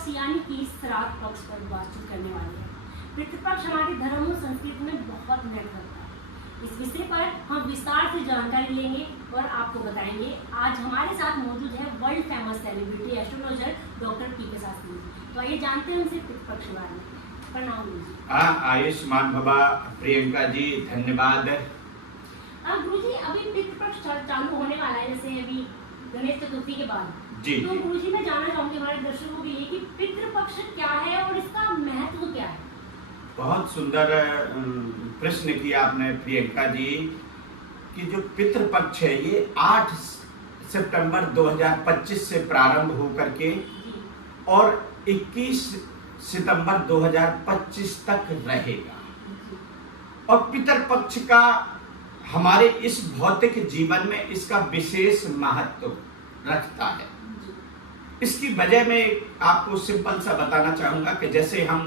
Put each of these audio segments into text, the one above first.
पितृपक्ष यानी कि श्राद्ध पक्ष पर बातचीत करने वाले हैं। पितृपक्ष हमारे धर्म और संस्कृति में बहुत महत्व रखता है। इस विषय पर हम विस्तार से जानकारी लेंगे और आपको बताएंगे। आज हमारे साथ मौजूद है world famous celebrity astrologer doctor P K. Shastri ji. तो आइए जानते हैं उनसे पितृपक्ष के बारे में। प्रणाम गुरुजी। आयुष्मान भवा प्रियंका जी, धन्यवाद। गुरुजी, अभी पितृपक्ष चालू होने वाला है, जैसे अभी गणेश चतुर्थी के बाद जी। तो गुरुजी मैं जानना चाहूंगी हमारे दर्शकों के लिए कि पितृपक्ष क्या है और इसका महत्व क्या है। बहुत सुंदर प्रश्न किया आपने प्रियंका जी कि जो पितृपक्ष है ये 8 सितंबर 2025 से प्रारंभ होकर के और 21 सितंबर 2025 तक रहेगा। और पितृपक्ष का हमारे इस भौतिक जीवन में इसका विशेष महत्व रखता है। इसकी वजह मैं आपको सिंपल सा बताना चाहूंगा कि जैसे हम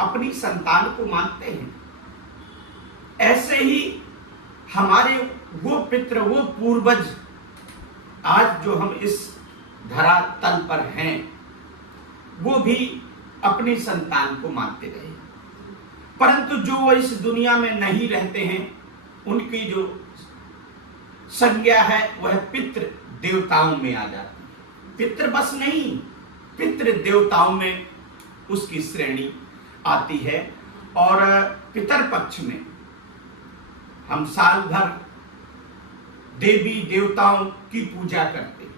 अपनी संतान को मानते हैं, ऐसे ही हमारे वो पितृ, वो पूर्वज आज जो हम इस धरातल पर हैं, वो भी अपनी संतान को मानते रहे। परंतु जो इस दुनिया में नहीं रहते हैं, उनकी जो संज्ञा है वह पितृ देवताओं में आ जाती है। पितृ बस नहीं, पितृ देवताओं में उसकी श्रेणी आती है। और पितृपक्ष में हम साल भर देवी देवताओं की पूजा करते हैं,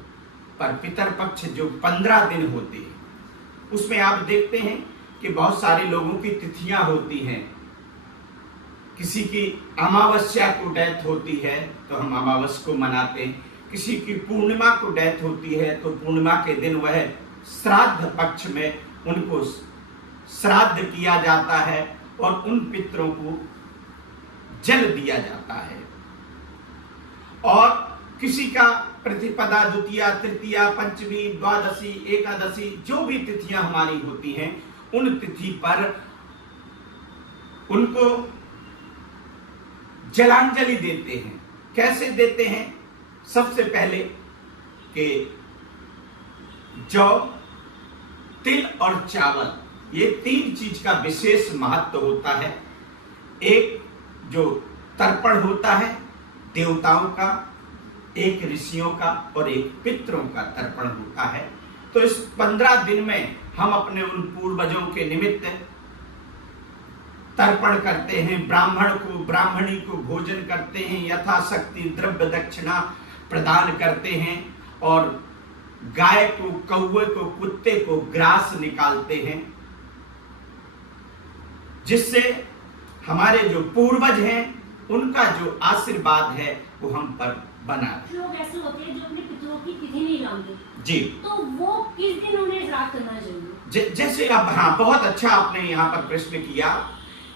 पर पितृपक्ष जो 15 दिन होते हैं उसमें आप देखते हैं कि बहुत सारे लोगों की तिथियां होती हैं। किसी की अमावस्या को डेथ होती है तो हम अमावस्या को मनाते हैं, किसी की पूर्णिमा को डेथ होती है तो पूर्णिमा के दिन वह श्राद्ध पक्ष में उनको श्राद्ध किया जाता है और उन पितरों को जल दिया जाता है। और किसी का प्रतिपदा, द्वितीया, तृतीया, पंचमी, द्वादशी, एकादशी जो भी तिथियां हमारी होती हैं, उन तिथि पर उनको जलांजलि देते हैं। कैसे देते हैं? सबसे पहले कि जौ, तिल और चावल, ये 3 चीज का विशेष महत्व होता है। एक जो तर्पण होता है देवताओं का, एक ऋषियों का और एक पितरों का तर्पण होता है। तो इस 15 दिन में हम अपने उन पूर्वजों के निमित्त तर्पण करते हैं, ब्राह्मण को, ब्राह्मणी को भोजन करते हैं, यथाशक्ति द्रव्य दक्षिणा प्रदान करते हैं और गाय को, कौवे को, कुत्ते को ग्रास निकालते हैं, जिससे हमारे जो पूर्वज हैं उनका जो आशीर्वाद है वो हम पर बना रहे। लोग ऐसे होते हैं जो अपने पितरों की तिथि नहीं जानते जी, तो वो किस दिन उन्हें श्राद्ध करना चाहिए? जैसे अब हाँ, बहुत अच्छा आपने यहाँ पर प्रश्न किया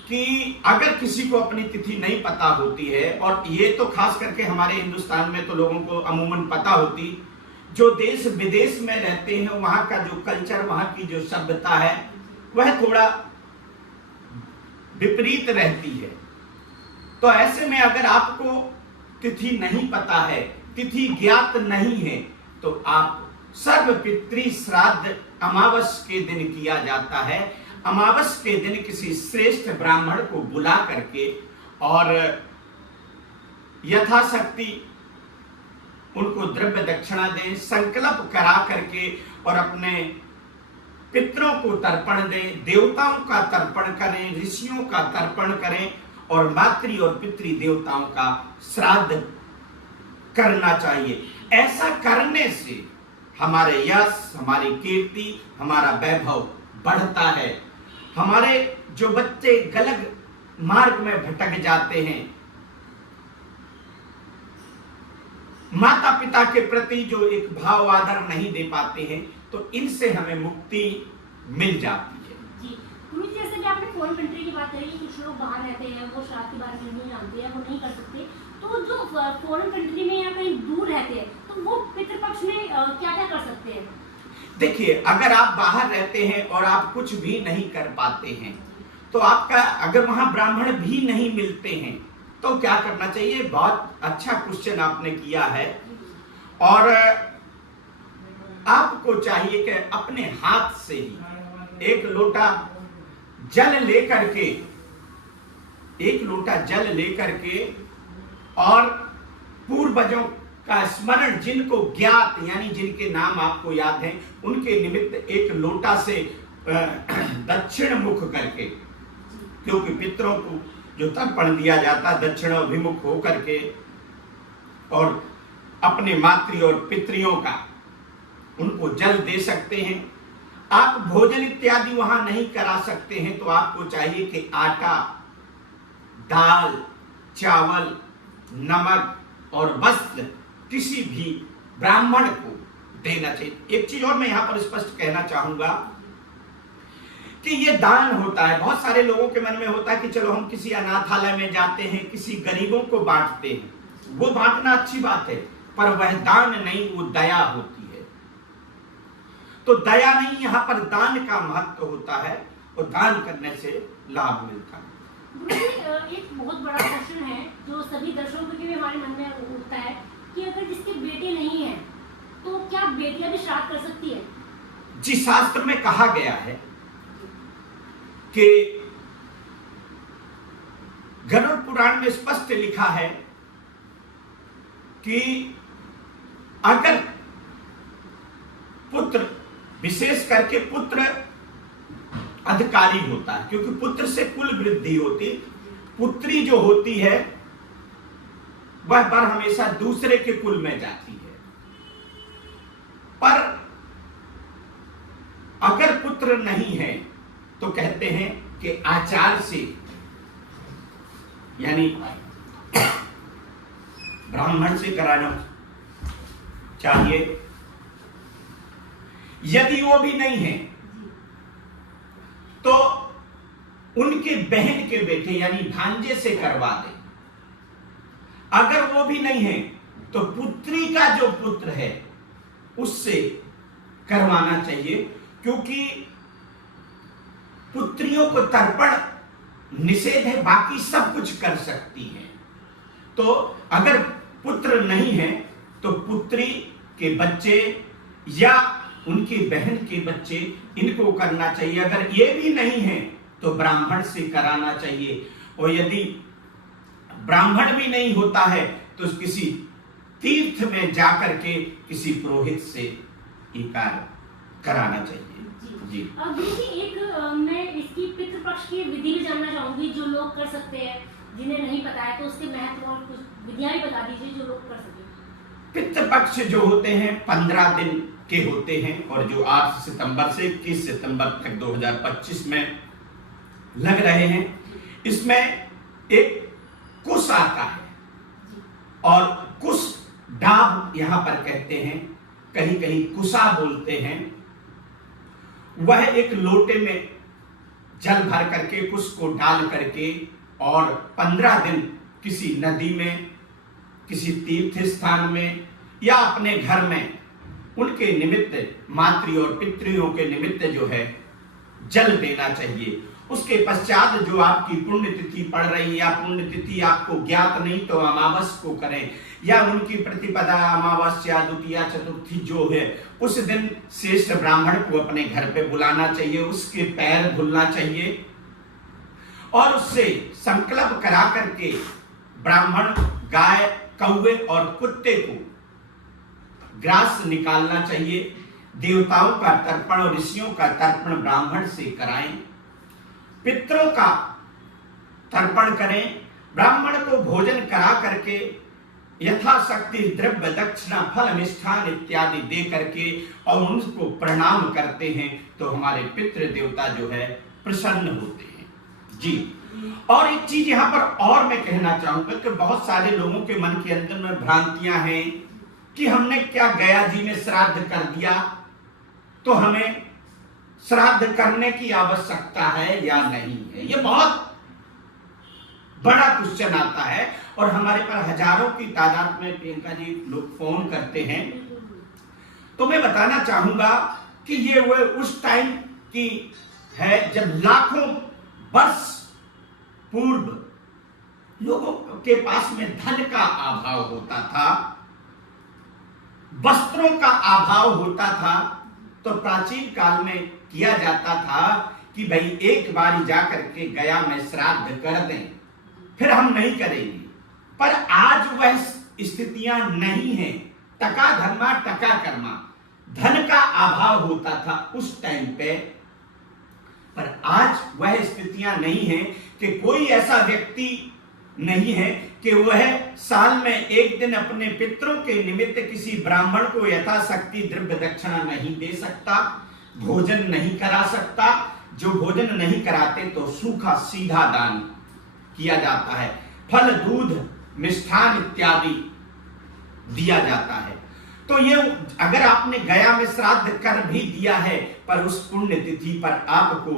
कि अगर किसी को अपनी तिथि नहीं पता होती है, और ये तो खास करके हमारे हिंदुस्तान में तो लोगों को अमूमन पता होती, जो देश विदेश में रहते हैं वहां का जो कल्चर, वहां की जो सभ्यता है वह थोड़ा विपरीत रहती है। तो ऐसे में अगर आपको तिथि नहीं पता है, तिथि ज्ञात नहीं है, तो आप सर्व पितृ श्राद्ध अमावस के दिन किया जाता है। अमावस के दिन किसी श्रेष्ठ ब्राह्मण को बुला करके और यथाशक्ति उनको द्रव्य दक्षिणा दें, संकल्प करा करके और अपने पितरों को तर्पण दें, देवताओं का तर्पण करें, ऋषियों का तर्पण करें और मातृ और पितृ देवताओं का श्राद्ध करना चाहिए। ऐसा करने से हमारे यश, हमारी कीर्ति, हमारा वैभव बढ़ता है। हमारे जो बच्चे गलत मार्ग में भटक जाते हैं, माता पिता के प्रति जो एक भाव आदर नहीं दे पाते हैं, तो इनसे हमें मुक्ति मिल जाती है। जी गुरु जी, जैसे कि आपने फॉरेन कंट्री की बात करी, कुछ लोग बाहर रहते हैं, वो श्राद्ध के बारे में नहीं जानते हैं, वो नहीं कर सकते, तो जो फॉरेन कंट्री में या कहीं दूर रहते हैं तो वो पितृपक्ष में क्या क्या कर सकते हैं? देखिए, अगर आप बाहर रहते हैं और आप कुछ भी नहीं कर पाते हैं, तो आपका अगर वहां ब्राह्मण भी नहीं मिलते हैं तो क्या करना चाहिए? बहुत अच्छा क्वेश्चन आपने किया है। और आपको चाहिए कि अपने हाथ से ही एक लोटा जल लेकर के और पूर्वजों का स्मरण, जिनको ज्ञात यानी जिनके नाम आपको याद हैं, उनके निमित्त एक लोटा से दक्षिण मुख करके, क्योंकि पितरों को जो तर्पण दिया जाता दक्षिण अभिमुख होकर के, और अपने मातृ और पितरियों का उनको जल दे सकते हैं। आप भोजन इत्यादि वहां नहीं करा सकते हैं, तो आपको चाहिए कि आटा, दाल, चावल, नमक और वस्त्र किसी भी ब्राह्मण को देना चाहिए। एक चीज और मैं यहां पर स्पष्ट कहना चाहूंगा कि ये दान होता है। बहुत सारे लोगों के मन में होता है कि चलो हम किसी अनाथालय में जाते हैं, किसी गरीबों को बांटते हैं, वो बांटना अच्छी बात है, पर वह दान नहीं, वो दया होती है। तो दया नहीं, यहां पर दान का महत्व होता है और दान करने से लाभ मिलता है। एक बहुत बड़ा क्वेश्चन है जो सभी दर्शकों के भी हमारे मन में उठता है कि अगर जिसके बेटे नहीं है तो क्या बेटियां भी श्राद्ध कर सकती है? जी, शास्त्र में कहा गया है कि गरुड़ पुराण में स्पष्ट लिखा है कि अगर पुत्र, विशेष करके पुत्र अधिकारी होता है, क्योंकि पुत्र से कुल वृद्धि होती, पुत्री जो होती है वह बर हमेशा दूसरे के कुल में जाती है। पर अगर पुत्र नहीं है तो कहते हैं कि आचार से, यानी ब्राह्मण से कराना चाहिए। यदि वो भी नहीं है तो उनके बहन के बेटे यानी भांजे से करवा दे। अगर वो भी नहीं है तो पुत्री का जो पुत्र है उससे करवाना चाहिए, क्योंकि पुत्रियों को तर्पण निषेध है, बाकी सब कुछ कर सकती है। तो अगर पुत्र नहीं है तो पुत्री के बच्चे या उनकी बहन के बच्चे, इनको करना चाहिए। अगर ये भी नहीं है तो ब्राह्मण से कराना चाहिए, और यदि ब्राह्मण भी नहीं होता है तो किसी तीर्थ में जाकर के किसी पुरोहित से ये कार्य कराना चाहिए। जी। अब देखिए, एक मैं इसकी पितृपक्ष की विधि भी जानना चाहूंगी, जो लोग कर सकते हैं, जिन्हें नहीं पता है, तो उसके महत्व और कुछ विधियां भी बता दीजिए जो लोग कर सके। पितृपक्ष जो होते हैं 15 दिन के होते हैं, और जो 8 सितंबर से 21 सितंबर तक 2025 में लग रहे हैं। इसमें एक कुश आता है, और कुश डाब यहां पर कहते हैं, कहीं कहीं कुशा बोलते हैं। वह एक लोटे में जल भर करके कुश को डाल करके और 15 दिन किसी नदी में, किसी तीर्थ स्थान में या अपने घर में उनके निमित्त, मातृ और पितृयों के निमित्त जो है जल देना चाहिए। उसके पश्चात जो आपकी पुण्यतिथि पड़ रही है, या पुण्यतिथि आपको ज्ञात नहीं तो अमावस को करें, या उनकी प्रतिपदा, अमावस्या, द्वितीया, चतुर्थी जो है, उस दिन श्रेष्ठ ब्राह्मण को अपने घर पे बुलाना चाहिए, उसके पैर धुलना चाहिए और उससे संकल्प करा करके ब्राह्मण गाय, कौवे और कुत्ते को ग्रास निकालना चाहिए। देवताओं का तर्पण और ऋषियों का तर्पण ब्राह्मण से कराएं, पितरों का तर्पण करें, ब्राह्मण को भोजन करा करके यथाशक्ति द्रव्य, दक्षिणा, फल, मिष्ठान इत्यादि दे करके और उनको प्रणाम करते हैं तो हमारे पितृ देवता जो है प्रसन्न होते हैं। जी। और एक चीज यहां पर और मैं कहना चाहूंगा कि बहुत सारे लोगों के मन के अंदर में भ्रांतियां हैं कि हमने क्या गया जी में श्राद्ध कर दिया तो हमें श्राद्ध करने की आवश्यकता है या नहीं है। ये बहुत बड़ा क्वेश्चन आता है और हमारे पर हजारों की तादाद में प्रियंका जी लोग फोन करते हैं। तो मैं बताना चाहूंगा कि ये वो उस टाइम की है जब लाखों वर्ष पूर्व लोगों के पास में धन का अभाव होता था, वस्त्रों का अभाव होता था तो प्राचीन काल में किया जाता था कि भाई एक बार जाकर के गया में श्राद्ध कर दें, फिर हम नहीं करेंगे। पर आज वह स्थितियां नहीं है। टका धर्मा टका कर्मा, धन का अभाव होता था उस टाइम पे, पर आज वह स्थितियां नहीं है कि कोई ऐसा व्यक्ति नहीं है कि वह साल में एक दिन अपने पितरों के निमित्त किसी ब्राह्मण को यथाशक्ति द्रव्य दक्षिणा नहीं दे सकता, भोजन नहीं करा सकता। जो भोजन नहीं कराते तो सूखा सीधा दान किया जाता है, फल दूध मिष्ठान इत्यादि दिया जाता है। तो ये अगर आपने गया में श्राद्ध कर भी दिया है, पर उस पुण्य तिथि पर आपको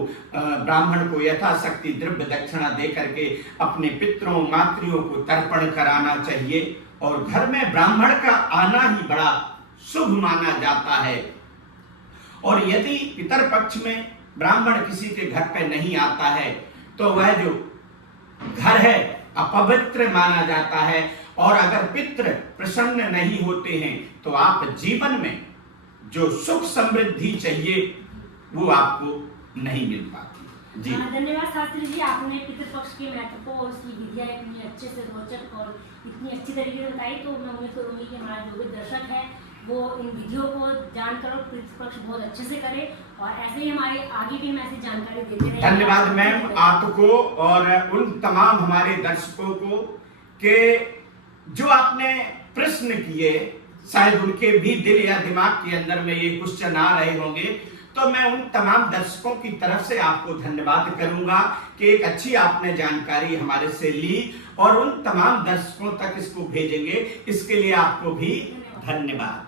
ब्राह्मण को यथाशक्ति द्रव्य दक्षिणा दे करके अपने पितरों मातृयों को तर्पण कराना चाहिए। और घर में ब्राह्मण का आना ही बड़ा शुभ माना जाता है। और यदि पितर पक्ष में ब्राह्मण किसी के घर पे नहीं आता है तो वह जो घर है अपवित्र माना जाता है। और अगर पितृ प्रसन्न नहीं होते हैं तो आप जीवन में जो सुख समृद्धि चाहिए वो आपको नहीं मिल पाती। जी धन्यवाद शास्त्री जी, आपने पितृपक्ष के महत्व को और उसकी विधियां इतनी अच्छे से रोचक और इतनी अच्छी तरीके से बताई। तो मैं उम्मीद करूंगी कि हमारे जो भी दर्शक है वो इन विधियों को जानकर और पितृपक्ष बहुत अच्छे से करे, और ऐसे ही हमारे आगे भी हम ऐसी जानकारी देते रहे। धन्यवाद मैम आपको और उन तमाम हमारे दर्शकों को कि जो आपने प्रश्न किए, शायद उनके भी दिल या दिमाग के अंदर में ये क्वेश्चन आ रहे होंगे। तो मैं उन तमाम दर्शकों की तरफ से आपको धन्यवाद करूंगा कि एक अच्छी आपने जानकारी हमारे से ली और उन तमाम दर्शकों तक इसको भेजेंगे। इसके लिए आपको भी धन्यवाद।